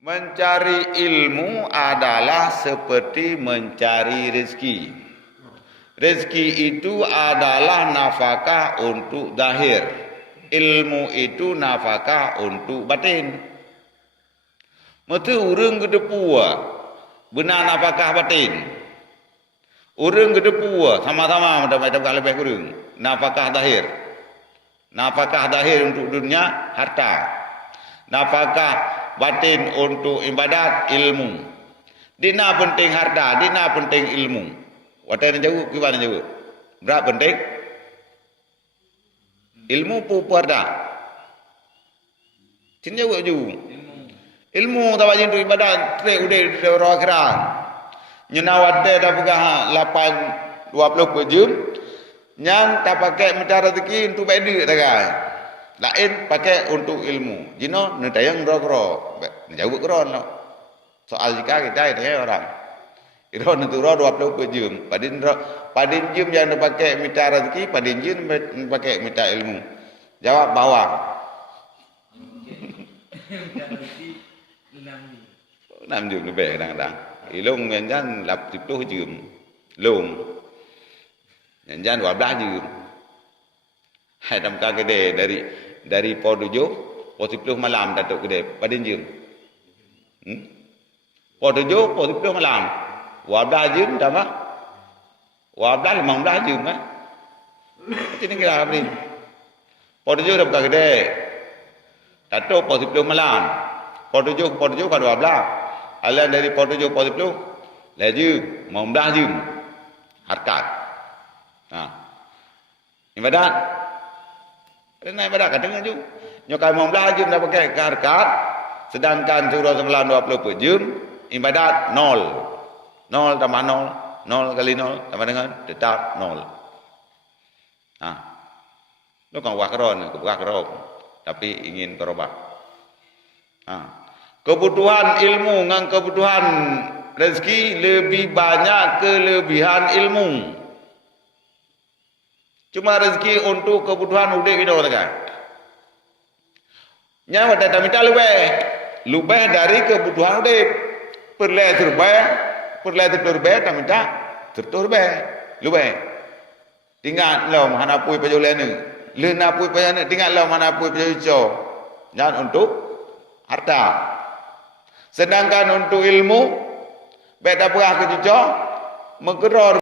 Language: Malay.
Mencari ilmu adalah seperti mencari rezeki. Rezeki itu adalah nafkah untuk zahir. Ilmu itu nafkah untuk batin. Maka orang kedepua benar nafkah batin. Orang kedepua sama-sama macam lebih kurang. Nafkah zahir. Nafkah zahir untuk dunia harta. Nafkah batin untuk ibadat ilmu. Dina penting harta, dina penting ilmu. Watai nak jawab, gimana jawab? Berapa penting? Ilmu pupu harta. Cina jawab juga. Ilmu tak wajib untuk ibadat. Trek udah di orang akhirat. Nyenawat dah pegang 8-20 per jam. Yang tak pakai mencari rezeki untuk baik duit tak kan? Lain pakai untuk ilmu. Jino netayang ro-ro. Jawab keron no. Soal jika kita ini orang. Iro neturo 20 per jam. Padin jam yang dipakai minta rezeki, padin jam pakai minta ilmu. Jawab bawang. 6 jam lebih kadang-kadang. Ilung yang 80 jam. Lung. Yang 12 jam. Hai dalam kedai dari pukul 7, pukul 10 malam datuk kedai. Padin jam. Pukul 7, pukul 10 malam. 12 jam dah apa? 12, 15 jam kan? Macam ni kira apa ni? Pukul 7 dah buka kedai. Datuk pukul 10 malam. Pukul 7 kan 12. Alam dari pukul 7, pukul 10. Laju, 15 jam. Harkat. Ibadat. Kena ibadat kadang juga. Nyokai 15 jam dah pakai harkat. Sedangkan surah semalam 20 per jam. Ibadat 0. 0 tambah 0. 0 kali 0 tambah dengan tetap 0. Lu kan wakron, wakron. Tapi ingin berobat. Kebutuhan ilmu dengan kebutuhan rezeki lebih banyak kelebihan ilmu. Cuma rezeki untuk kebutuhan udah video kan. Nyawa tak minta lebih dari kebutuhan udah. Perlai terlebih tak minta lebih. Tinggal lau mana pui pajulan ni. Lena pui pajulan tinggal lau mana pui pajulan. Jangan untuk harta. Sedangkan untuk ilmu beda perah ke cucuk menggeror